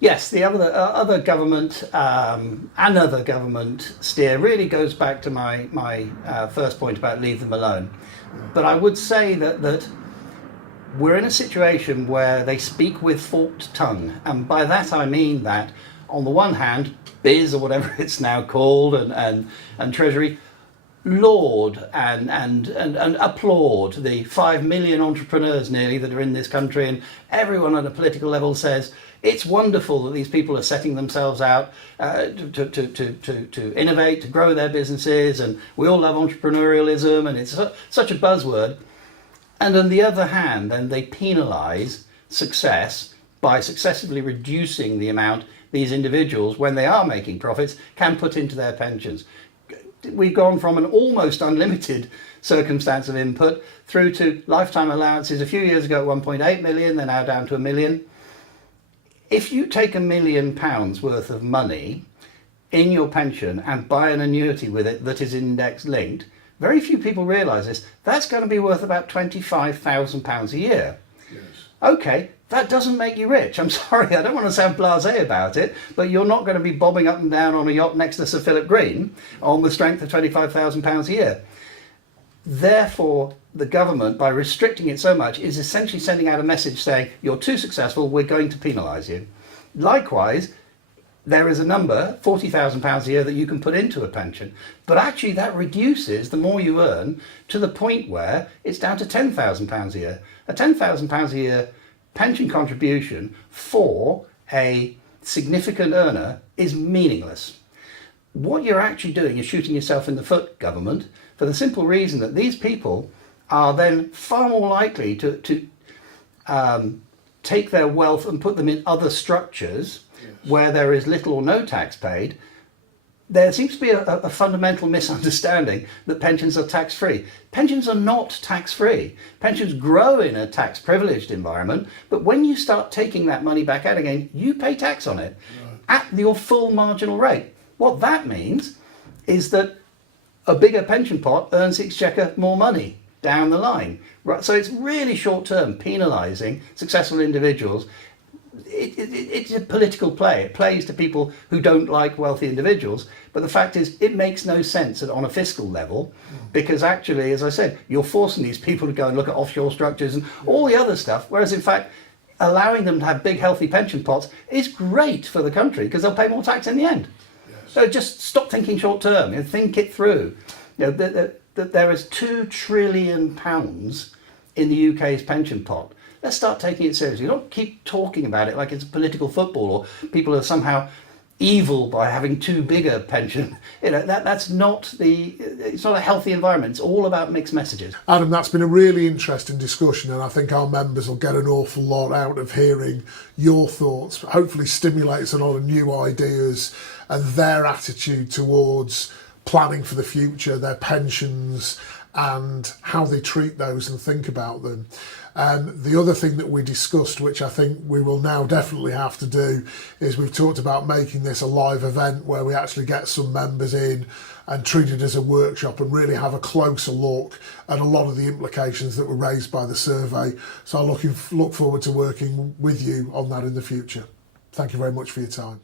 Yes, the other government another government steer really goes back to my first point about leave them alone. But I would say that we're in a situation where they speak with forked tongue, and by that I mean that on the one hand, Biz or whatever it's now called, and Treasury laud and applaud the 5 million entrepreneurs nearly that are in this country, and everyone on a political level says it's wonderful that these people are setting themselves out to innovate, to grow their businesses, and we all love entrepreneurialism, and it's such a buzzword. And on the other hand, then they penalise success by successively reducing the amount these individuals, when they are making profits, can put into their pensions. We've gone from an almost unlimited circumstance of input through to lifetime allowances a few years ago at 1.8 million, they're now down to a million. If you take £1 million worth of money in your pension and buy an annuity with it that is index linked, very few people realise this, that's going to be worth about £25,000 a year. Yes. Okay, that doesn't make you rich. I'm sorry, I don't want to sound blasé about it, but you're not going to be bobbing up and down on a yacht next to Sir Philip Green on the strength of £25,000 a year. Therefore, the government, by restricting it so much, is essentially sending out a message saying, you're too successful, we're going to penalise you. Likewise, there is a number, £40,000 a year, that you can put into a pension, but actually that reduces the more you earn to the point where it's down to £10,000 a year. A £10,000 a year pension contribution for a significant earner is meaningless. What you're actually doing is shooting yourself in the foot, government, for the simple reason that these people are then far more likely to take their wealth and put them in other structures. Yes. Where there is little or no tax paid. There seems to be a fundamental misunderstanding that pensions are tax-free. Pensions are not tax-free. Pensions grow in a tax-privileged environment, but when you start taking that money back out again, you pay tax on it at your full marginal rate. What that means is that a bigger pension pot earns the Exchequer more money down the line. Right? So it's really short-term, penalising successful individuals. It's a political play. It plays to people who don't like wealthy individuals. But the fact is, it makes no sense on a fiscal level, because actually, as I said, you're forcing these people to go and look at offshore structures and all the other stuff. Whereas in fact, allowing them to have big, healthy pension pots is great for the country because they'll pay more tax in the end. Yes. So just stop thinking short term. Think it through. That there is £2 trillion in the UK's pension pot. Let's start taking it seriously. Don't keep talking about it like it's political football or people are somehow evil by having too big a pension. That's not it's not a healthy environment. It's all about mixed messages. Adam, that's been a really interesting discussion, and I think our members will get an awful lot out of hearing your thoughts. Hopefully stimulates a lot of new ideas and their attitude towards planning for the future, their pensions, and how they treat those and think about them. The other thing that we discussed, which I think we will now definitely have to do, is we've talked about making this a live event where we actually get some members in and treat it as a workshop and really have a closer look at a lot of the implications that were raised by the survey. So I look forward to working with you on that in the future. Thank you very much for your time.